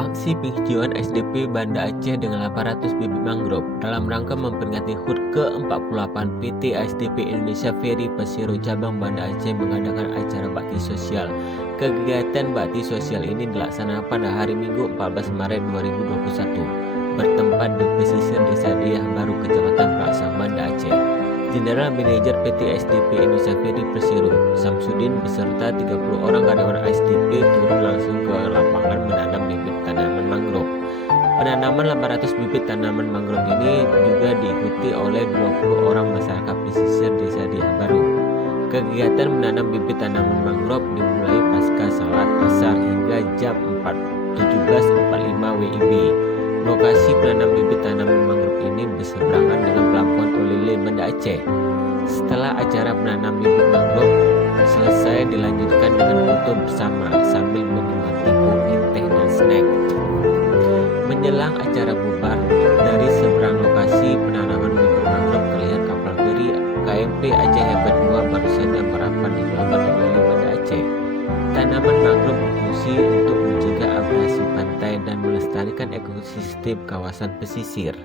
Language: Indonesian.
Aksi penghijauan SDP Banda Aceh dengan 800 bibit mangrove dalam rangka memperingati HUT ke-48 PT ASDP Indonesia Ferry Persero Cabang Banda Aceh mengadakan acara bakti sosial. Kegiatan bakti sosial ini dilaksanakan pada hari Minggu 14 Maret 2021 bertempat di pesisir Desa Diah Baru, Kecamatan Pelaksang, Banda Aceh. General Manager PT ASDP Indonesia Ferry Persero Samsudin beserta 30 orang karyawan ASDP turun langsung ke lapangan menanam bibit tanaman mangrove. Penanaman 800 bibit tanaman mangrove ini juga diikuti oleh 20 orang masyarakat pesisir Desa Diah Baru. Kegiatan menanam bibit tanaman mangrove dimulai pasca salat asar hingga jam 17.45 WIB. Lokasi penanam bibit tanaman mangrove ini berseberangan dengan Pelabuhan Olele, Banda Aceh. Setelah acara menanam bibit mangrove selesai, dilanjutkan dengan foto bersama sambil menikmati kopi, teh, dan snack. Menjelang acara bubar, dari seberang lokasi penanaman bibit mangrove terlihat kapal feri KMP Aceh Hebat 2 baru saja merapat di Pelabuhan Olele, Banda Aceh. Tanaman mangrove berfungsi untuk mencegah abrasi pantai dan melestarikan ekosistem kawasan pesisir.